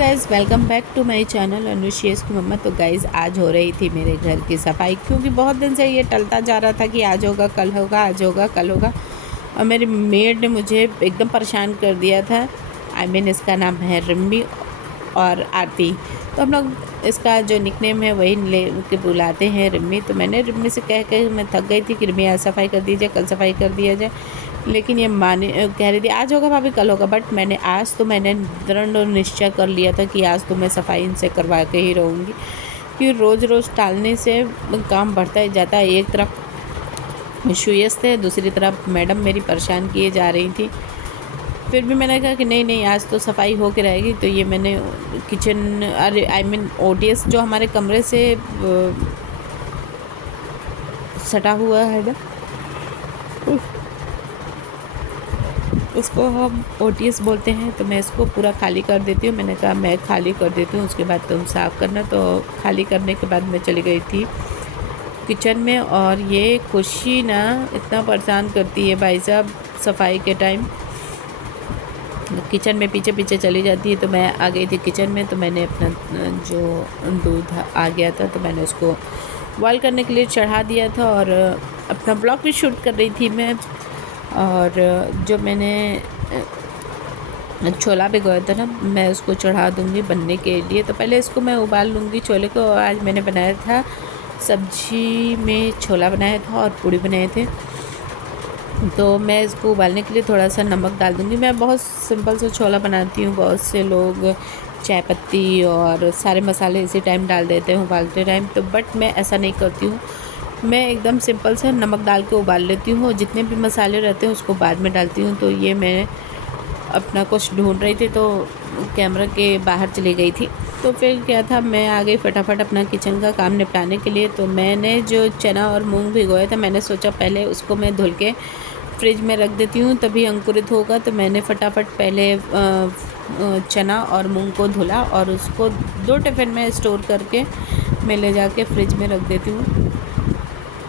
Guys welcome back to my channel Anushesh की मम्मा। तो guys आज हो रही थी मेरे घर की सफाई, क्योंकि बहुत दिन से ये टलता जा रहा था कि आज होगा कल होगा, आज होगा कल होगा। और मेरी मेड ने मुझे एकदम परेशान कर दिया था। इसका नाम है रिम्मी और आरती। तो हम लोग इसका जो निकनेम है वही ले के बुलाते हैं रिम्मी। तो मैंने रिम्मी से कह के मैं थक गई थी कि रिम्मी आज सफाई कर दी जाए, कल सफाई कर दिया जाए, लेकिन ये माने कह रही थी आज होगा भाभी कल होगा। बट मैंने दृढ़ निश्चय कर लिया था कि आज तो मैं सफाई इनसे करवा के ही रहूँगी, क्योंकि रोज़ रोज़ टालने से काम बढ़ता ही जाता है। एक तरफ शुयस थे, दूसरी तरफ मैडम मेरी परेशान किए जा रही थी। फिर भी मैंने कहा कि नहीं आज तो सफाई हो के रहेगी। तो ये मैंने किचन ओटीएस जो हमारे कमरे से सटा हुआ है ना, उसको हम ओटीएस बोलते हैं। तो मैं इसको पूरा खाली कर देती हूँ। मैंने कहा मैं खाली कर देती हूँ, उसके बाद तुम साफ़ करना। तो खाली करने के बाद मैं चली गई थी किचन में। और ये खुशी ना इतना परेशान करती है भाई साहब, सफाई के टाइम किचन में पीछे पीछे चली जाती है। तो मैं आ गई थी किचन में। तो मैंने अपना जो दूध आ गया था तो मैंने उसको बॉयल करने के लिए चढ़ा दिया था, और अपना ब्लॉग भी शूट कर रही थी मैं। और जो मैंने छोला भिगोया था ना, मैं उसको चढ़ा दूँगी बनने के लिए। तो पहले इसको मैं उबाल लूँगी छोले को। आज मैंने बनाया था सब्जी में छोला बनाया था और पूड़ी बनाए थे। तो मैं इसको उबालने के लिए थोड़ा सा नमक डाल दूँगी। मैं बहुत सिंपल सा छोला बनाती हूँ। बहुत से लोग चाय पत्ती और सारे मसाले इसी टाइम डाल देते हैं उबालते टाइम, तो बट मैं ऐसा नहीं करती हूँ। मैं एकदम सिंपल सा नमक डाल के उबाल लेती हूँ, और जितने भी मसाले रहते हैं उसको बाद में डालती हूँ। तो ये मैं अपना कुछ ढूंढ रही थी तो कैमरा के बाहर चली गई थी। तो फिर क्या था, मैं आ गई फटाफट अपना किचन का काम निपटाने के लिए। तो मैंने जो चना और मूंग भिगोया था, मैंने सोचा पहले उसको मैं धुल के फ्रिज में रख देती हूँ, तभी अंकुरित होगा। तो मैंने फटाफट पहले चना और मूंग को धुला और उसको 2 टिफ़िन में स्टोर करके मैं ले जाके फ्रिज में रख देती हूँ।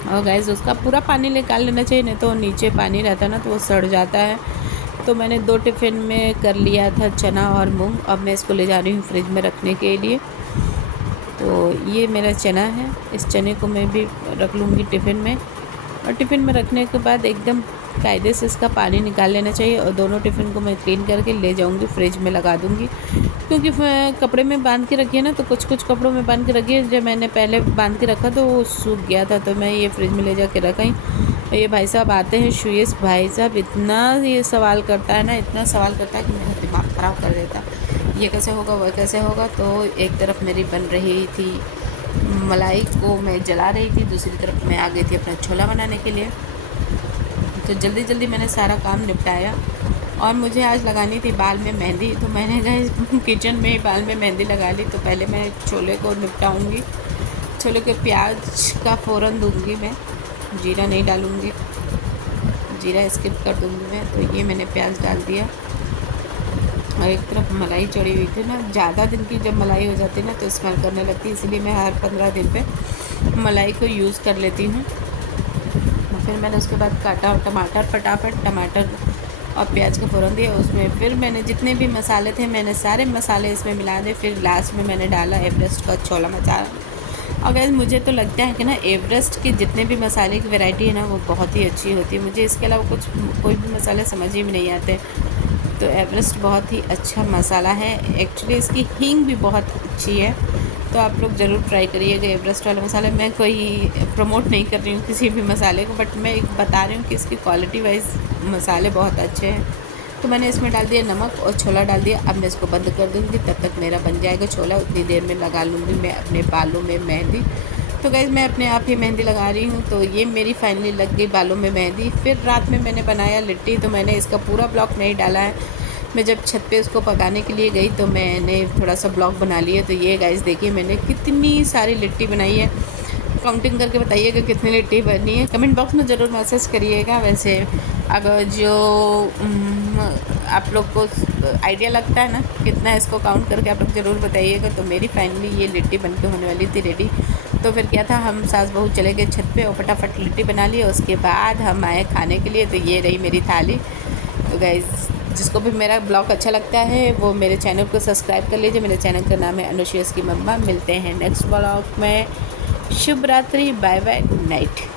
और गैस उसका पूरा पानी निकाल लेना चाहिए, नहीं तो नीचे पानी रहता है ना तो वो सड़ जाता है। तो मैंने 2 टिफ़िन में कर लिया था चना और मूंग। अब मैं इसको ले जा रही हूँ फ्रिज में रखने के लिए। तो ये मेरा चना है, इस चने को मैं भी रख लूँगी टिफ़िन में। और टिफ़िन में रखने के बाद एकदम कायदे से इसका पानी निकाल लेना चाहिए, और दोनों टिफ़िन को मैं क्लीन करके ले जाऊंगी फ्रिज में लगा दूंगी। क्योंकि कपड़े में बांध के रखी है ना, तो कुछ कुछ कपड़ों में बांध के रखी है। जब मैंने पहले बांध के रखा तो वो सूख गया था, तो मैं ये फ्रिज में ले जा के रखाई। ये भाई साहब आते हैं, शुयस भाई साहब इतना ये सवाल करता है ना, इतना सवाल करता है कि मेरा दिमाग ख़राब कर देता है। ये कैसे होगा, वह कैसे होगा। तो एक तरफ मेरी बन रही थी मलाई को मैं जला रही थी, दूसरी तरफ मैं आ गई थी अपना छोला बनाने के लिए। तो जल्दी जल्दी मैंने सारा काम निपटाया। और मुझे आज लगानी थी बाल में मेहंदी, तो मैंने गए किचन में ही बाल में मेहंदी लगा ली। तो पहले मैं छोले को निपटाऊंगी। छोले के प्याज का फ़ौरन दूंगी मैं, जीरा नहीं डालूंगी, जीरा स्किप कर दूंगी मैं। तो ये मैंने प्याज डाल दिया। और एक तरफ मलाई चढ़ी हुई थी ना, ज़्यादा दिन की जब मलाई हो जाती है ना तो स्मेल करने लगती है, इसलिए मैं हर 15 दिन पे मलाई को यूज़ कर लेती हूँ। फिर मैंने उसके बाद काटा और टमाटर, फटाफट टमाटर और प्याज का फ़ौरन दिया उसमें। फिर मैंने जितने भी मसाले थे मैंने सारे मसाले इसमें मिला दिए। फिर लास्ट में मैंने डाला एवरेस्ट का छोला मसाला। और वैसे मुझे तो लगता है कि ना एवरेस्ट के जितने भी मसाले की वैरायटी है ना वो बहुत ही अच्छी होती है। मुझे इसके अलावा कोई भी मसाले समझ ही में नहीं आते। तो एवरेस्ट बहुत ही अच्छा मसाला है। एक्चुअली इसकी हींग भी बहुत अच्छी है, तो आप लोग ज़रूर ट्राई करिएगा एवरेस्ट वाला मसाला। मैं कोई प्रमोट नहीं कर रही हूँ किसी भी मसाले को, बट मैं एक बता रही हूँ कि इसकी क्वालिटी वाइज मसाले बहुत अच्छे हैं। तो मैंने इसमें डाल दिया नमक और छोला डाल दिया। अब मैं इसको बंद कर दूँगी, तब तक मेरा बन जाएगा छोला। उतनी देर में लगा लूँगी मैं अपने बालों में मेहंदी। तो गाइस मैं अपने आप ही मेहंदी लगा रही हूँ। तो ये मेरी फाइनली लग गई बालों में मेहंदी। फिर रात में मैंने बनाया लिट्टी, तो मैंने इसका पूरा ब्लॉग नहीं डाला है। मैं जब छत पे उसको पकाने के लिए गई तो मैंने थोड़ा सा ब्लॉग बना लिया। तो ये गाइस देखिए मैंने कितनी सारी लिट्टी बनाई है। काउंटिंग करके बताइएगा कितनी लिट्टी बनी है, कमेंट बॉक्स में ज़रूर मैसेज करिएगा। वैसे अगर जो आप लोग को आइडिया लगता है ना कितना इसको काउंट करके आप लोग ज़रूर बताइएगा। तो मेरी फाइनली ये लिट्टी बनके होने वाली थी रेडी। तो फिर क्या था, हम सास बहू चले गए छत पे और फटाफट लिट्टी बना ली। उसके बाद हम आए खाने के लिए। तो ये रही मेरी थाली। तो गाइस जिसको भी मेरा ब्लॉग अच्छा लगता है वो मेरे चैनल को सब्सक्राइब कर लीजिए। मेरे चैनल का नाम है अनुश्री की मम्मा। मिलते हैं नेक्स्ट ब्लॉग में। शुभ रात्रि, बाय बाय, गुड नाइट।